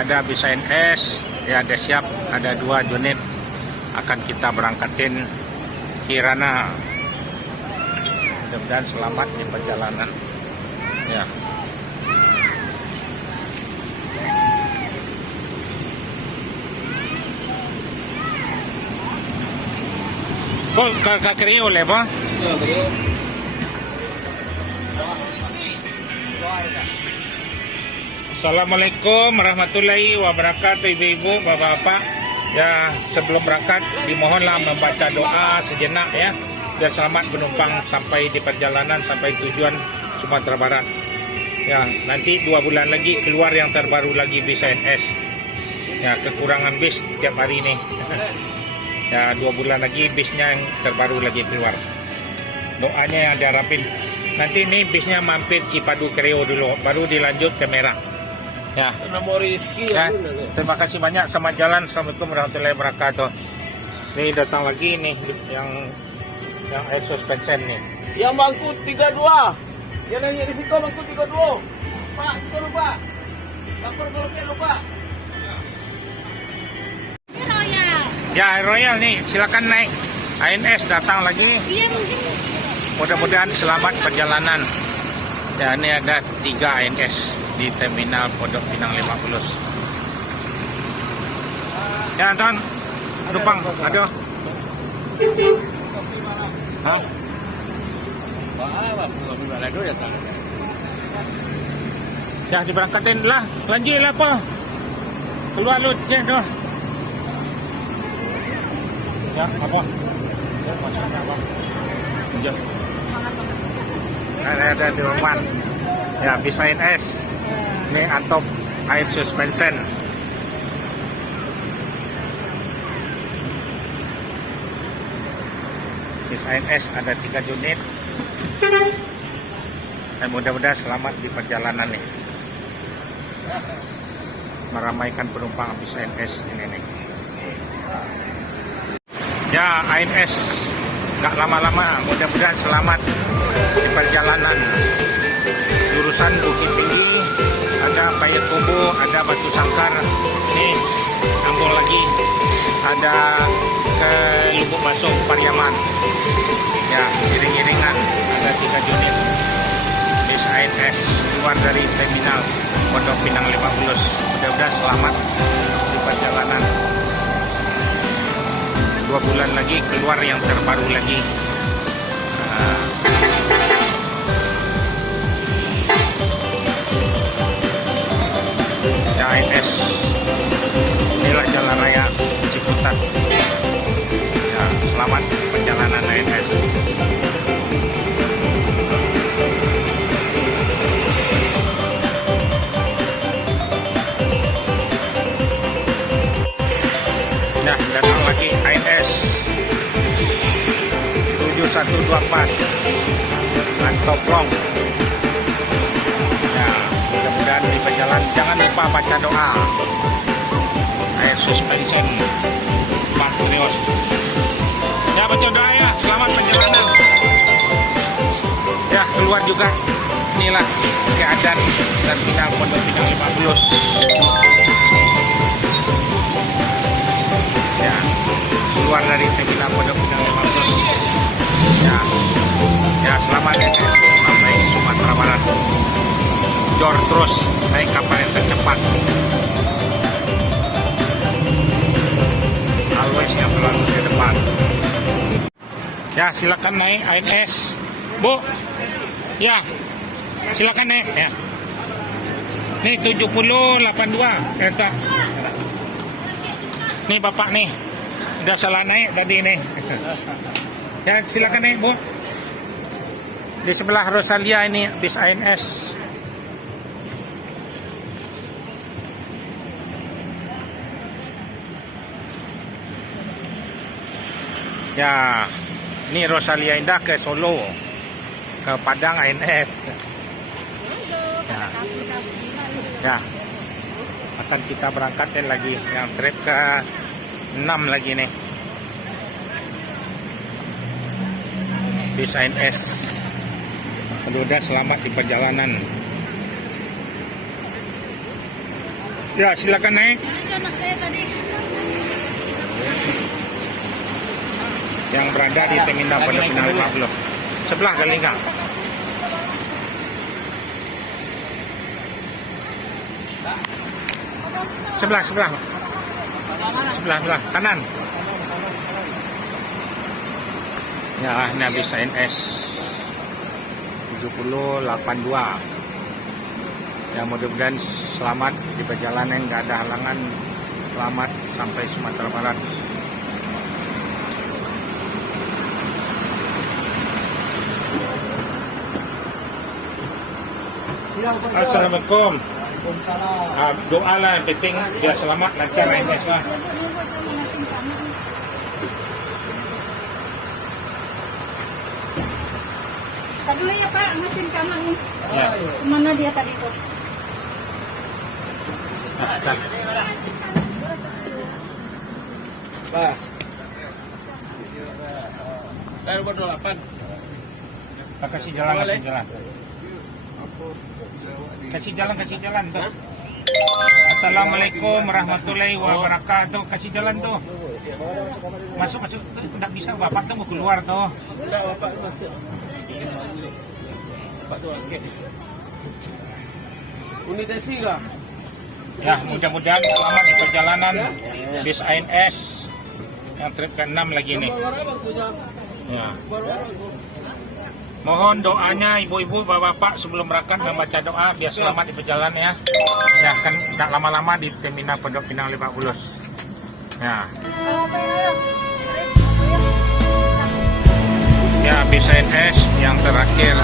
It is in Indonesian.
ada bis ANS, ya ada siap, ada 2 unit akan kita berangkatin Kirana. Mudah-mudahan selamat di perjalanan. Ya. Kok kakak Kriol ya, Bang? Assalamualaikum warahmatullahi wabarakatuh, ibu-ibu, bapak-bapak. Ya, sebelum berangkat dimohonlah membaca doa sejenak ya. Dan selamat penumpang sampai di perjalanan sampai tujuan Sumatera Barat. Ya, nanti 2 bulan lagi keluar yang terbaru lagi bis ANS. Ya, kekurangan bis tiap hari ini. Ya, 2 bulan lagi bisnya yang terbaru lagi keluar. Doanya yang diharapin. Nanti ini bisnya mampir Cipadu Kreo dulu, baru dilanjut ke Merah. Ya. Ya. Terima kasih banyak, selamat jalan. Assalamualaikum warahmatullahi wabarakatuh. Ini datang lagi nih yang air suspension nih. Yang mangkut 32. Yang nanya di situ mangkut 32. Pak, situ lupa. Lapor kalau lupa. Ya, Royal nih, silakan naik. ANS datang lagi. Mudah-mudahan selamat perjalanan. Ya, ini ada 3 ANS di terminal Pondok Pinang 50. Ya, Anton, numpang, aduh. Hah? Ya, diberangkatin lah, lanjut lah, Pak. Keluar lu, cek doh. Ya, apa? Ya, masalah apa? Lanjut. Ada di rumah. Ya, bis ANS. Ini Antop air suspension. Bis ANS ada 3 unit. Dan mudah-mudahan selamat di perjalanan nih. Meramaikan penumpang bis ANS ini nih. Ya, ANS gak lama-lama, mudah-mudahan selamat di perjalanan. Jurusan Bukit Tinggi, ada Payakumbuh, ada Batu Sangkar, nih sambung lagi, ada ke Lubuk Basung, Pariaman. Ya, iring-iringan, ada 3 unit bis ANS keluar dari terminal Pondok Pinang 50. Mudah-mudahan selamat di perjalanan. 2 bulan lagi keluar yang terbaru lagi. Ya, ANS. Inilah jalan raya Ciputat. Ya, selamat perjalanan ANS. Nah, datang lagi ANS 7124 Antoplong. Ya, mudah-mudahan di perjalanan jangan lupa baca doa. Air suspension Patriot. Ya, baca doa ya, selamat perjalanan. Ya, keluar juga. Inilah keadaan terminal Pondok Pinang 50. Ya, keluar dari terminal Pondok Pinang 50. Ya, selamat ya sampai Sumatera Barat. Jor terus naik kapal yang tercepat. Always yang selalu di depan. Ya, silakan naik ANS, Bu. Ya, silakan naik. Ya. Nih 7082 kereta. Nih Bapak nih, udah salah naik tadi nih. Ya, silakan naik, Bu. Di sebelah Rosalia ini bis ANS. Ya, ini Rosalia Indah ke Solo, ke Padang ANS. Ya, ya, akan kita berangkatin lagi yang trip ke 6 lagi nih. Bis ANS. Mudah-mudahan selamat di perjalanan. Ya, silakan naik. Anak saya tadi. Yang berada di terminal Pondok Pinang 50. Sebelah kali enggak? Sebelah. Sebelah kanan. Ya, ini habis NS 7082. Ya, mudah-mudahan selamat di perjalanan, nggak ada halangan. Selamat sampai Sumatera Barat. Assalamualaikum. Doa lah yang penting dia selamat lancar NS lah. Tadi dulu ya Pak, mesin kamar nih. Ya. Kemana dia tadi tuh? Nah, Pak. Saya nomor 28. kasih jalan. Kasih jalan tuh. Assalamualaikum warahmatullahi wabarakatuh. Kasih jalan tuh. Masuk tuh. Tidak bisa, bapak tuh mau keluar tuh. Enggak, Bapak masuk. Bapak tuh okey. Unit desi kah? Ya, mudah-mudahan selamat di perjalanan bis ANS yang trip ke-6 lagi nih. Ya. Mohon doanya ibu-ibu, bapak-bapak sebelum berangkat membaca doa biar selamat di perjalanan ya. Ya, kan tidak lama-lama di terminal Pondok Pinang 50. Ya. Ya, bis ANS yang terakhir